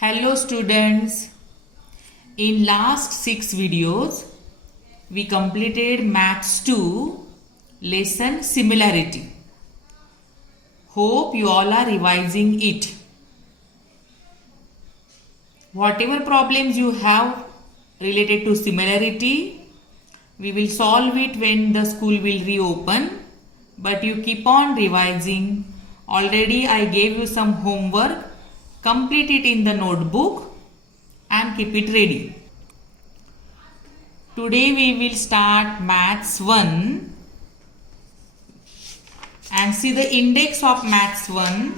Hello students, in last 6 videos we completed Maths 2 lesson similarity. Hope you all are revising it. Whatever problems you have related to similarity, we will solve it when the school will reopen, but you keep on revising. Already I gave you some homework. Complete it in the notebook and keep it ready. Today we will start Maths 1 and see the index of Maths 1.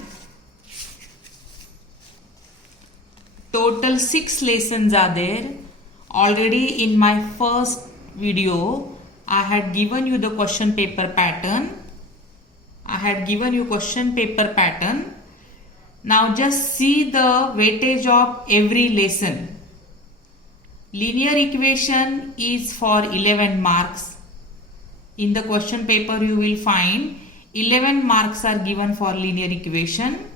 Total 6 lessons are there. Already in my first video I had given you the question paper pattern. Now just see the weightage of every lesson. Linear equation is for 11 marks. In the question paper you will find 11 marks are given for linear equation.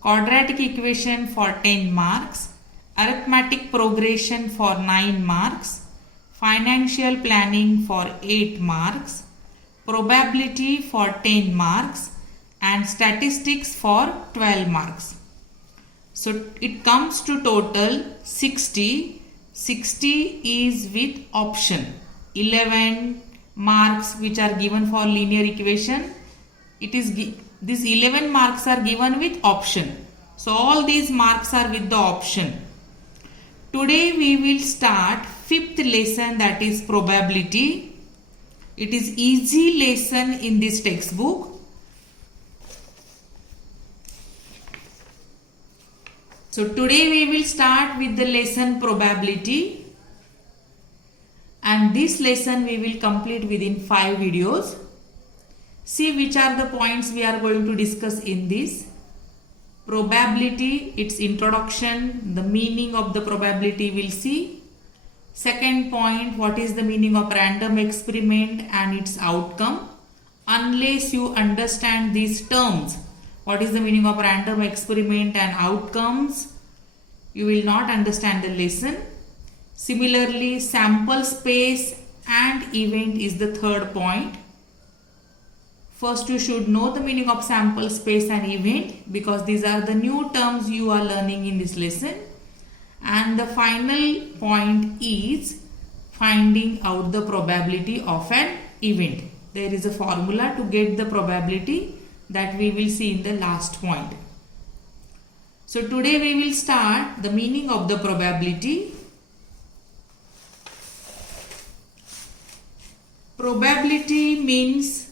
Quadratic equation for 10 marks. Arithmetic progression for 9 marks. Financial planning for 8 marks. Probability for 10 marks. And statistics for 12 marks. So it comes to total 60. 60 is with option. 11 marks which are given for linear equation. These 11 marks are given with option. So all these marks are with the option. Today we will start 5th lesson, that is probability. It is easy lesson in this textbook. So today we will start with the lesson probability, and this lesson we will complete within 5 videos. See which are the points we are going to discuss in this. Probability, its introduction, the meaning of the probability we'll see. Second point, what is the meaning of random experiment and its outcome. Unless you understand these terms, what is the meaning of random experiment and outcomes, you will not understand the lesson. Similarly, sample space and event is the third point. First, you should know the meaning of sample space and event because these are the new terms you are learning in this lesson. And the final point is finding out the probability of an event. There is a formula to get the probability that we will see in the last point. So today we will start the meaning of the probability. Probability means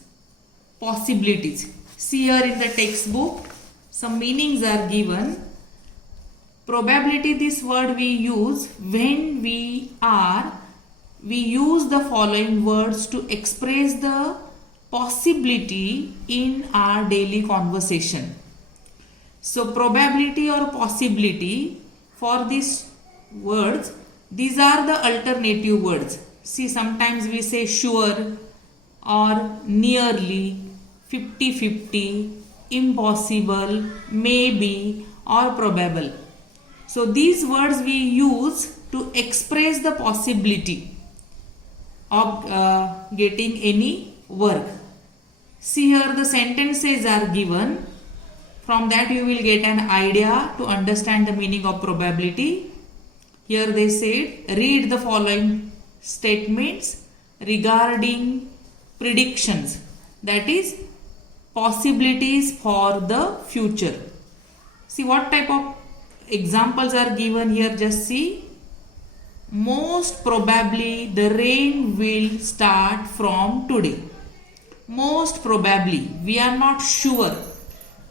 possibilities. See here in the textbook some meanings are given. Probability, this word we use when we use the following words to express the possibility in our daily conversation. So probability or possibility, for these words, these are the alternative words. See, sometimes we say sure or nearly, 50-50, impossible, maybe or probable. So these words we use to express the possibility of getting any work. See here the sentences are given. From that you will get an idea to understand the meaning of probability. Here they said, read the following statements regarding predictions, that is possibilities for the future. See what type of examples are given here, just see. Most probably the rain will start from today. Most probably, we are not sure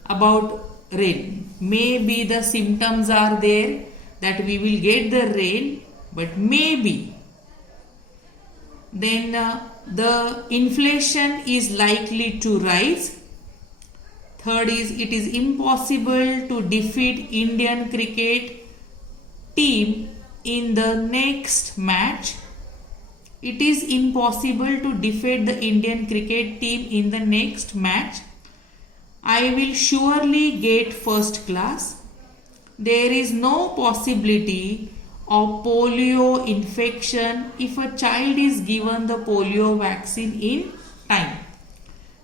about rain. Maybe the symptoms are there that we will get the rain, but maybe. Then the inflation is likely to rise. Third is, it is impossible to defeat Indian cricket team in the next match. It is impossible to defeat the Indian cricket team in the next match. I will surely get first class. there is no possibility of polio infection if a child is given the polio vaccine in time.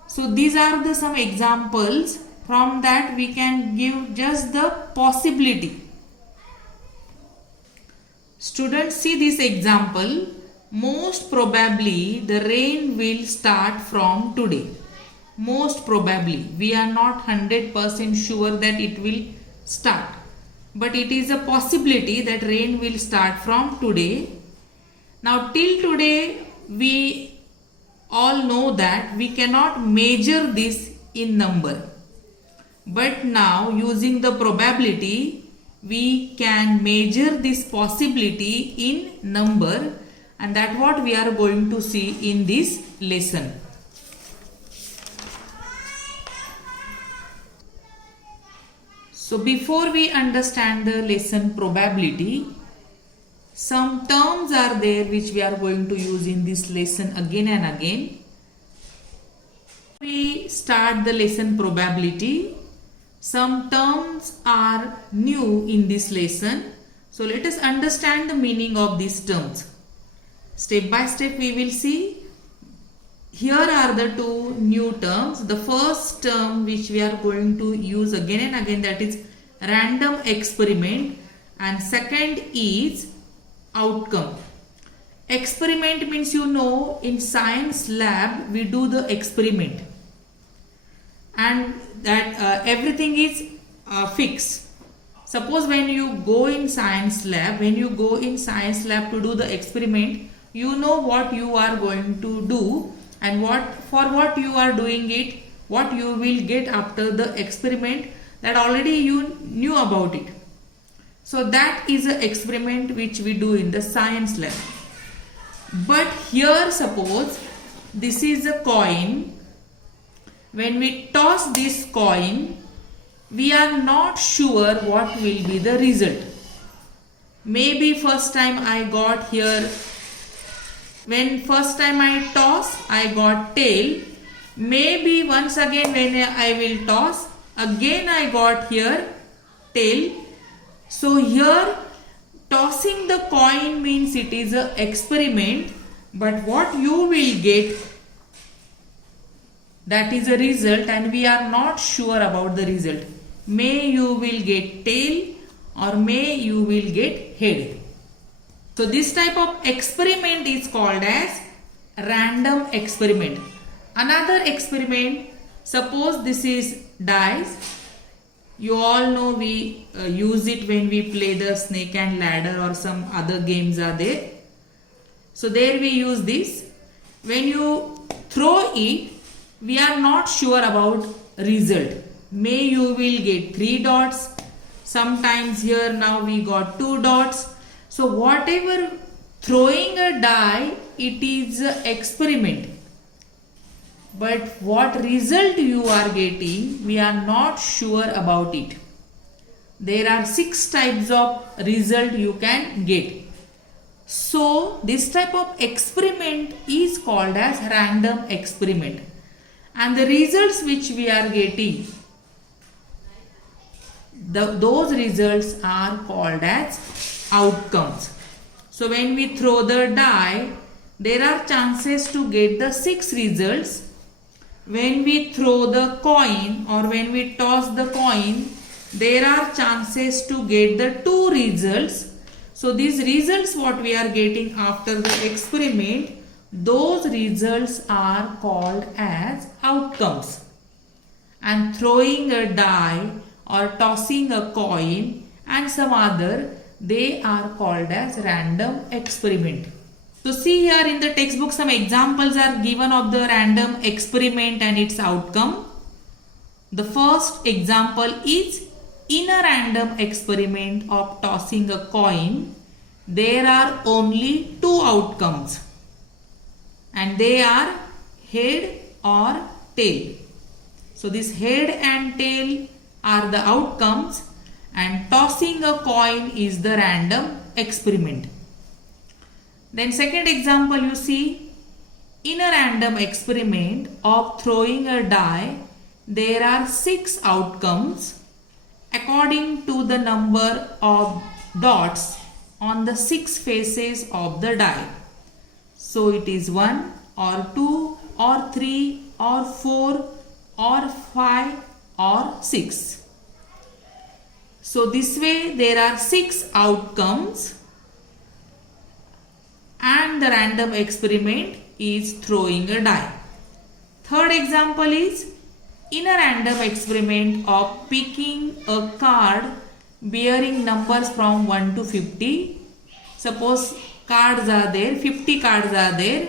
So these are the some examples. From that we can give just the possibility. Students, see this example. Most probably the rain will start from today. Most probably. We are not 100% sure that it will start. But it is a possibility that rain will start from today. Now till today we all know that we cannot measure this in number. But now using the probability we can measure this possibility in number, and that's what we are going to see in this lesson. So before we understand the lesson probability, some terms are there which we are going to use in this lesson again and again. We start the lesson probability. Some terms are new in this lesson. So let us understand the meaning of these terms. Step by step we will see. Here are the two new terms. The first term which we are going to use again and again, that is random experiment, and second is outcome. Experiment means, you know, in science lab we do the experiment, and that everything is fixed. Suppose when you go in science lab, to do the experiment, you know what you are going to do and what you are doing it, what you will get after the experiment, that already you knew about it. So that is an experiment which we do in the science lab. But here suppose this is a coin. When we toss this coin, we are not sure what will be the result. Maybe first time I got here, when first time I toss, I got tail. Maybe once again when I will toss, again I got here tail. So here tossing the coin means it is an experiment, but what you will get, that is a result, and we are not sure about the result. May you will get tail or may you will get head. So this type of experiment is called as random experiment. Another experiment, suppose this is dice. You all know we use it when we play the snake and ladder or some other games are there. So there we use this. When you throw it, we are not sure about result. May you will get 3 dots. Sometimes here now we got 2 dots. So whatever throwing a die, it is an experiment. But what result you are getting, we are not sure about it. There are 6 types of result you can get. So this type of experiment is called as random experiment. And the results which we are getting, those results are called as outcomes. So when we throw the die, there are chances to get the 6 results. When we throw the coin or when we toss the coin, there are chances to get the 2 results. So these results what we are getting after the experiment, those results are called as outcomes. And throwing a die or tossing a coin and some other, they are called as random experiment. So see here in the textbook some examples are given of the random experiment and its outcome. The first example is, in a random experiment of tossing a coin, there are only 2 outcomes, and they are head or tail. So this head and tail are the outcomes, and tossing a coin is the random experiment. Then second example you see, in a random experiment of throwing a die, there are 6 outcomes, according to the number of dots on the 6 faces of the die. So it is 1 or 2 or 3 or 4 or 5 or 6. So this way there are 6 outcomes and the random experiment is throwing a die. Third example is in a random experiment of picking a card bearing numbers from 1 to 50. Suppose cards are there, 50 cards are there,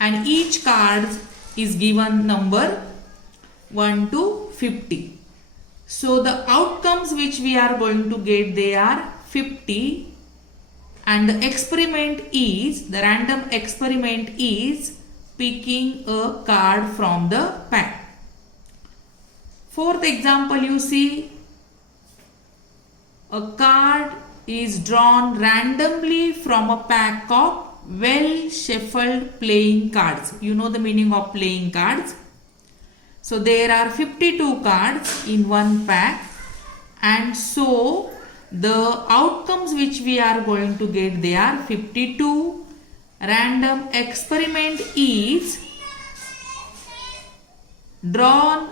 and each card is given number 1 to 50. So the outcomes which we are going to get, they are 50, and the experiment is, the random experiment is picking a card from the pack. Fourth example, you see a card is drawn randomly from a pack of well shuffled playing cards. You know the meaning of playing cards. So there are 52 cards in one pack, and so the outcomes which we are going to get, they are 52. Random experiment is drawn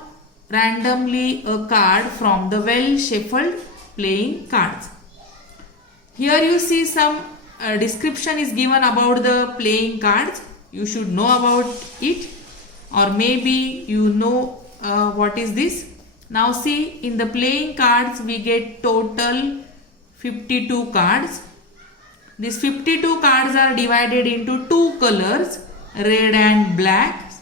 randomly a card from the well shuffled playing cards. Here you see some description is given about the playing cards. You should know about it, or maybe you know what is this. Now see, in the playing cards we get total 52 cards. These 52 cards are divided into two colors, red and black.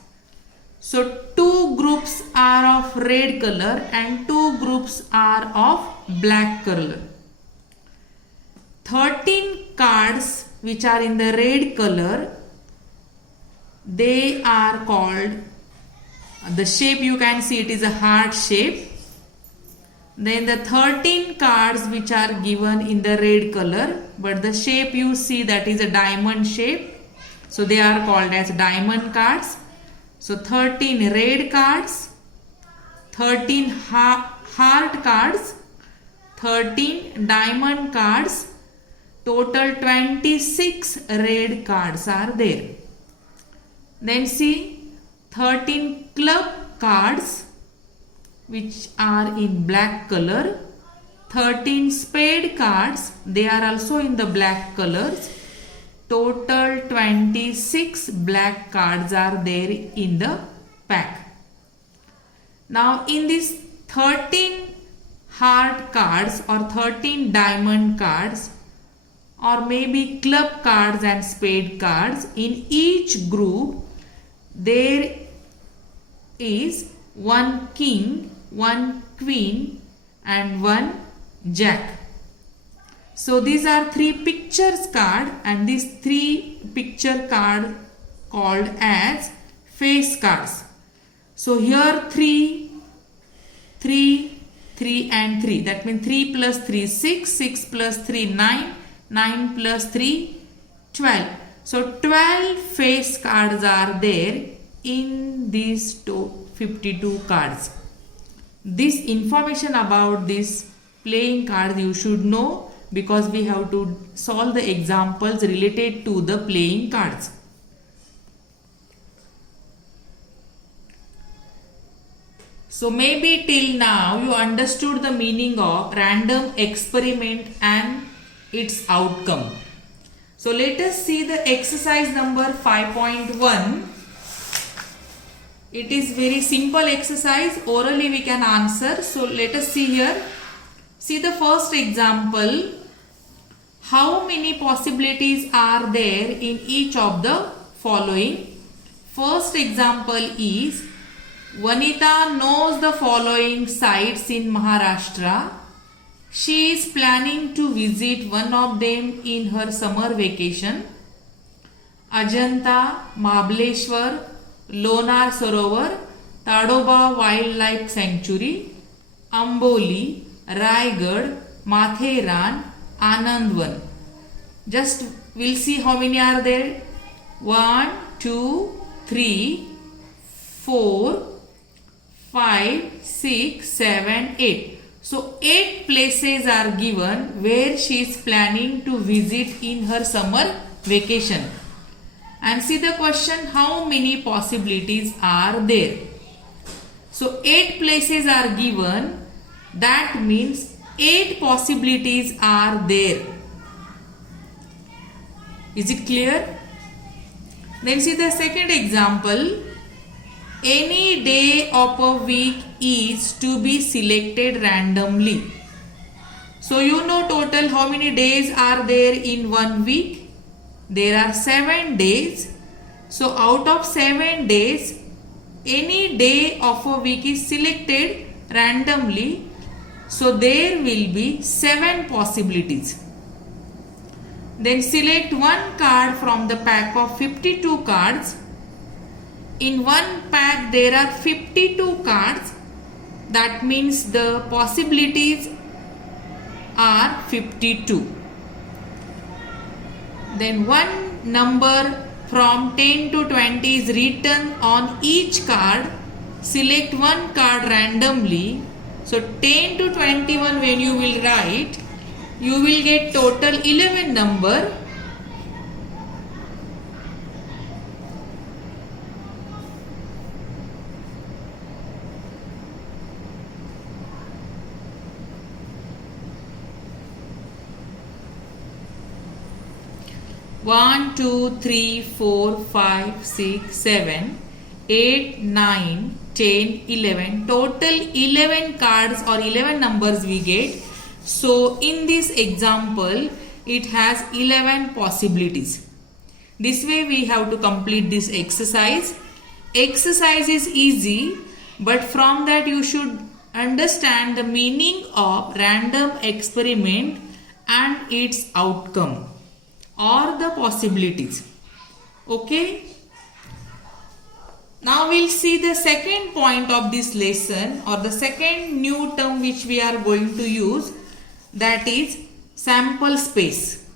So two groups are of red color and two groups are of black color. 13 cards which are in the red color, they are called, the shape you can see, it is a heart shape. Then the 13 cards which are given in the red color, but the shape you see, that is a diamond shape. So they are called as diamond cards. So 13 red cards, 13 heart cards, 13 diamond cards, total 26 red cards are there. Then see 13 club cards which are in black color, 13 spade cards, they are also in the black colors. Total 26 black cards are there in the pack. Now in these 13 heart cards or 13 diamond cards, or maybe club cards and spade cards, in each group there is one king, one queen and one jack. So these are three pictures card, and these three picture card called as face cards. So here 3, 3, 3 and 3. That means 3 plus 3 6, 6 plus 3 9, 9 plus 3 12. So 12 face cards are there in these 52 cards. This information about this playing cards you should know, because we have to solve the examples related to the playing cards. So maybe till now you understood the meaning of random experiment and its outcome. So let us see the exercise number 5.1. It is very simple exercise. Orally we can answer. So let us see here. See the first example. How many possibilities are there in each of the following? First example is Vanita knows the following sites in Maharashtra. She is planning to visit one of them in her summer vacation. Ajanta, Mahabaleshwar, Lonar Sarovar, Tadoba Wildlife Sanctuary, Amboli, Raigad, Matheran, Anandvan. Just we'll see how many are there. 1, 2, 3, 4, 5, 6, 7, 8. So 8 places are given where she is planning to visit in her summer vacation. And see the question, how many possibilities are there? So 8 places are given, that means 8 possibilities are there. Is it clear? Then see the second example. Any day of a week is to be selected randomly. So you know total how many days are there in 1 week? There are 7 days. So out of 7 days, any day of a week is selected randomly. So there will be 7 possibilities. Then select one card from the pack of 52 cards. In one pack there are 52 cards. That means the possibilities are 52. Then one number from 10 to 20 is written on each card. Select one card randomly. So 10 to 21 when you will write, you will get total 11 number. One, 2, 3, 4, 5, 6, 7, 8, 9, 10, 11. Total 11 cards or 11 numbers we get. So in this example, it has 11 possibilities. This way we have to complete this exercise. Exercise is easy, but from that you should understand the meaning of random experiment and its outcome or the possibilities. Okay. Now we'll see the second point of this lesson, or the second new term which we are going to use, that is sample space.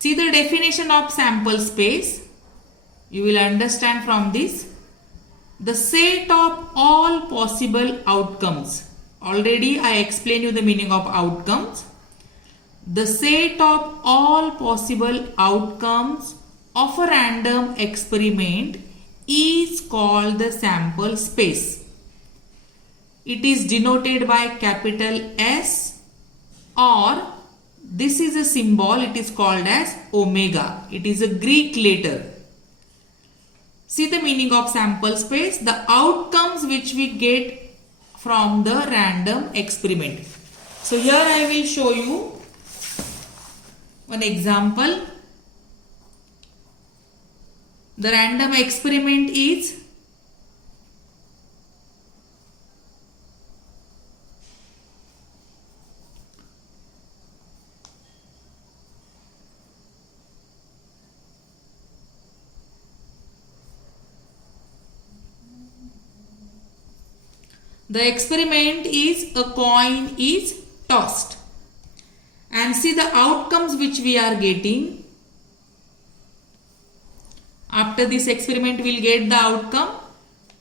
See the definition of sample space. You will understand from this. The set of all possible outcomes. Already I explained you the meaning of outcomes. The set of all possible outcomes of a random experiment is called the sample space. It is denoted by capital S, or this is a symbol, it is called as omega. It is a Greek letter. See the meaning of sample space, the outcomes which we get from the random experiment. So here I will show you one example. The random experiment is the experiment is a coin is tossed, and see the outcomes which we are getting. After this experiment we will get the outcome.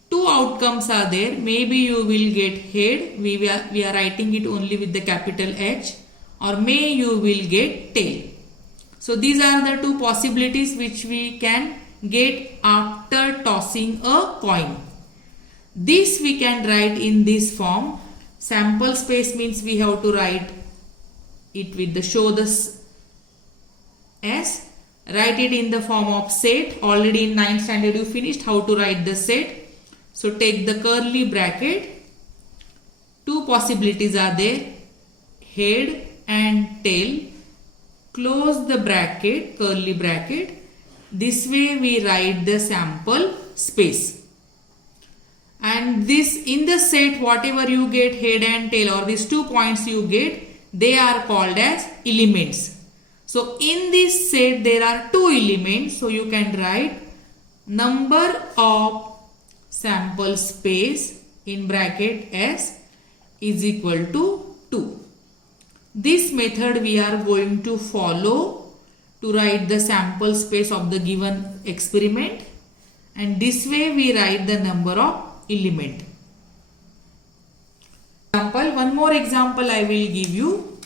Two outcomes are there. Maybe you will get head, we are writing it only with the capital H, or may you will get tail. So these are the two possibilities which we can get after tossing a coin. This we can write in this form. Sample space means we have to write it with the show this S. Write it in the form of set. Already in 9th standard you finished how to write the set. So take the curly bracket. Two possibilities are there, head and tail. Close the bracket, curly bracket. This way we write the sample space. And this, in the set, whatever you get, head and tail, or these 2 points you get, they are called as elements. So in this set there are 2 elements. So you can write number of sample space in bracket S is equal to 2. This method we are going to follow to write the sample space of the given experiment, and this way we write the number of element. One more example I will give you.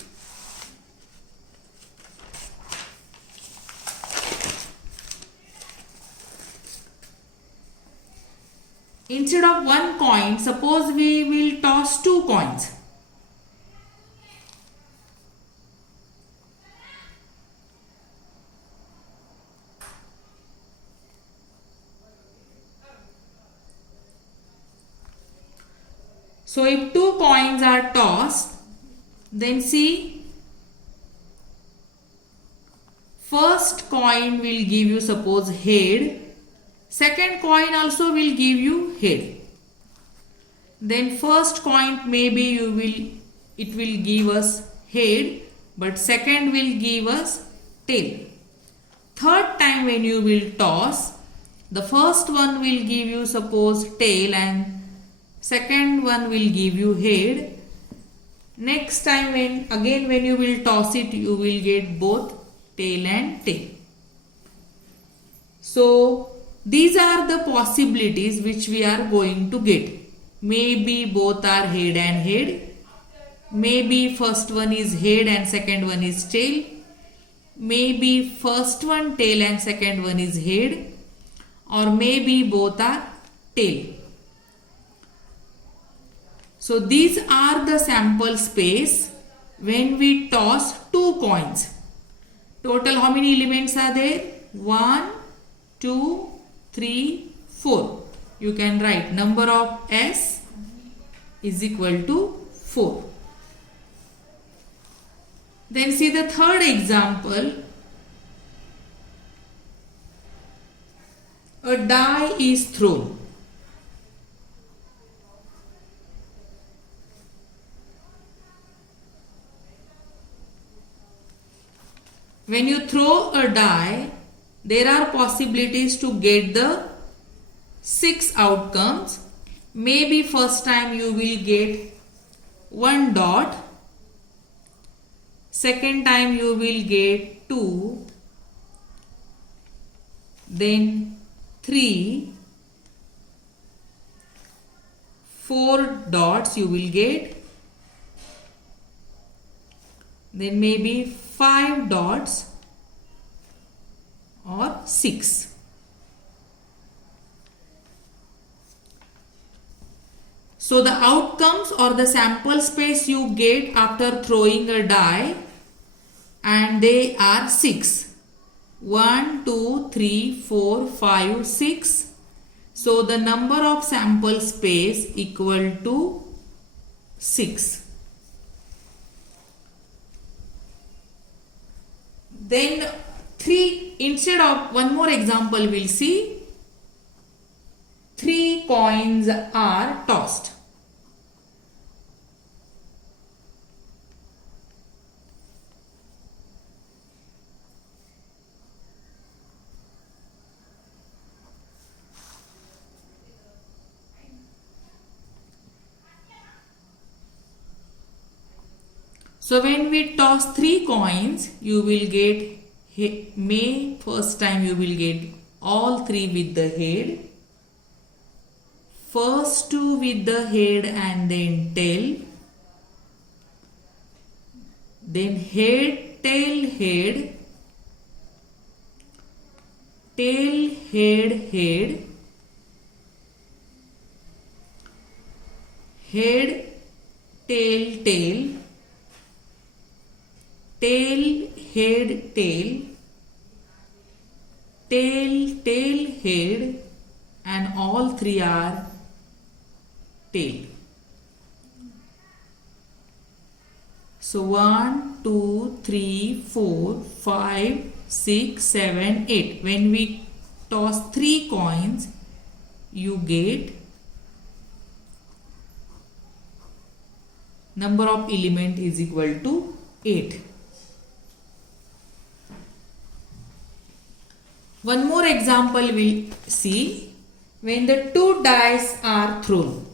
Instead of one coin, suppose we will toss two coins. So if two coins are tossed, then see, first coin will give you suppose head, second coin also will give you head. Then first coin maybe it will give us head, but second will give us tail. Third time when you will toss, the first one will give you suppose tail and second one will give you head. Next time when you will toss it, you will get both tail and tail. So these are the possibilities which we are going to get. Maybe both are head and head. Maybe first one is head and second one is tail. Maybe first one tail and second one is head. Or maybe both are tail. So these are the sample space when we toss two coins. Total how many elements are there? 1, 2, 3, 4. You can write number of S is equal to 4. Then see the third example. A die is thrown. When you throw a die, there are possibilities to get the 6 outcomes. Maybe first time you will get 1 dot. Second time you will get 2. Then 3. 4 dots you will get. Then maybe 5 dots or 6. So the outcomes or the sample space you get after throwing a die, and they are 6. 1, 2, 3, 4, 5, 6. So the number of sample space equal to 6. Then 3, instead of one more example we'll see. 3 coins are tossed. So when we toss 3 coins, you will get, first time you will get all 3 with the head, first 2 with the head and then tail, then head, tail, head, tail, head, head, head, tail, tail, tail, head, tail, tail, tail, head, and all 3 are tail. So 1, 2, 3, 4, 5, 6, 7, 8. When we toss 3 coins, you get number of element is equal to 8. One more example we'll see. When the 2 dice are thrown.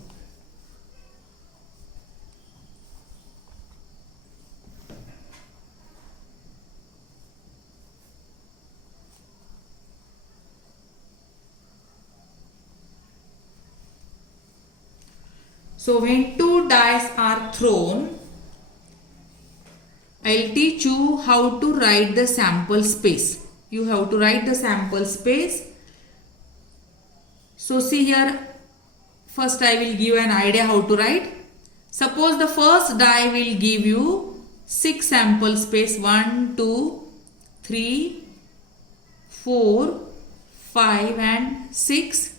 So when two dice are thrown, I'll teach you how to write the sample space. You have to write the sample space. So see here, first I will give an idea how to write. Suppose the first die will give you 6 sample space, 1, 2, 3, 4, 5 and 6.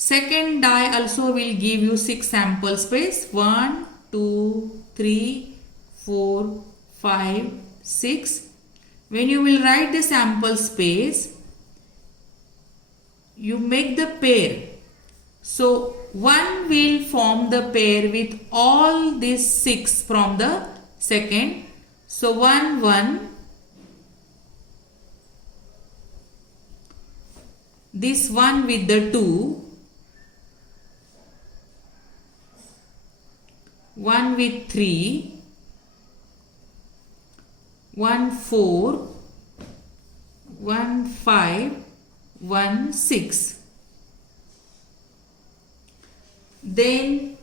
Second die also will give you 6 sample space, 1, 2, 3, 4, 5, 6. When you will write the sample space, you make the pair. So 1 will form the pair with all these 6 from the second. So 1, 1. This 1 with the 2. 1 with 3. 1, 4. 1, 5. 1, 6. Then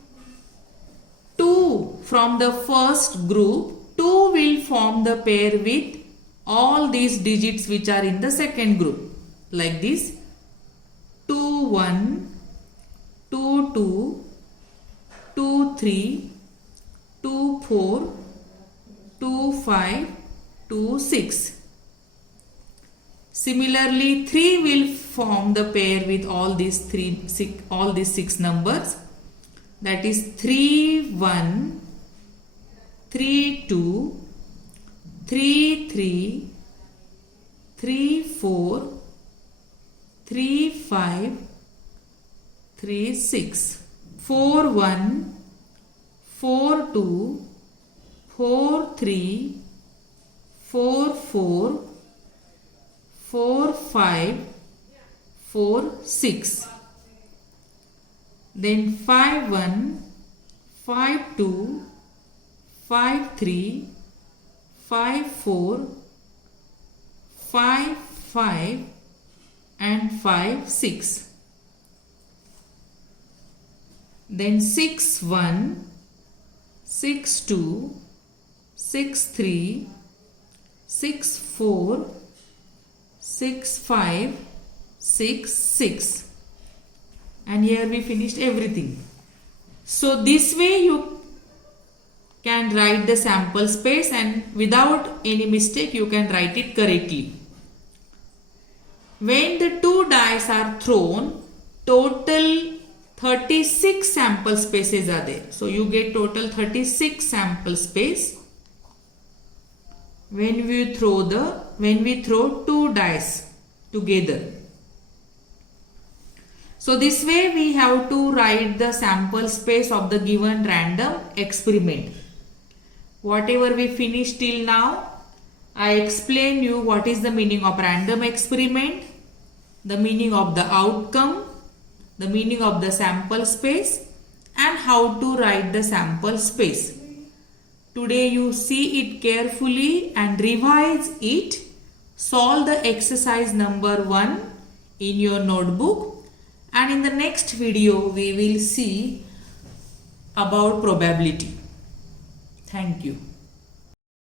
2 from the first group, 2 will form the pair with all these digits which are in the second group. Like this. 2, 1, 2, 2, 2, 3, 2, 4, 2, 5, 2, 6. Similarly, 3 will form the pair with all these 6 numbers. That is 3, 1, 3, 2, 3, 3, 3, 4, 3, 5, 3, 6. 4, 1, 4, 2, 4, 3, 4, 4, 4, 5, 4, 6. Then 5, 1, 5, 2, 5, 3, 5, 4, 5, 5 and 5, 6. Then 6, 1, 6, 2, 6, 3, 6, 4, 6, 5, 6, 6. And here we finished everything. So this way you can write the sample space and without any mistake you can write it correctly. When the two dice are thrown, total 36 sample spaces are there. So you get total 36 sample space when we throw two dice together. So this way we have to write the sample space of the given random experiment. Whatever we finished till now, I explained you what is the meaning of random experiment, the meaning of the outcome, the meaning of the sample space and how to write the sample space. Today you see it carefully and revise it. Solve the exercise number 1 in your notebook. And in the next video, we will see about probability. Thank you.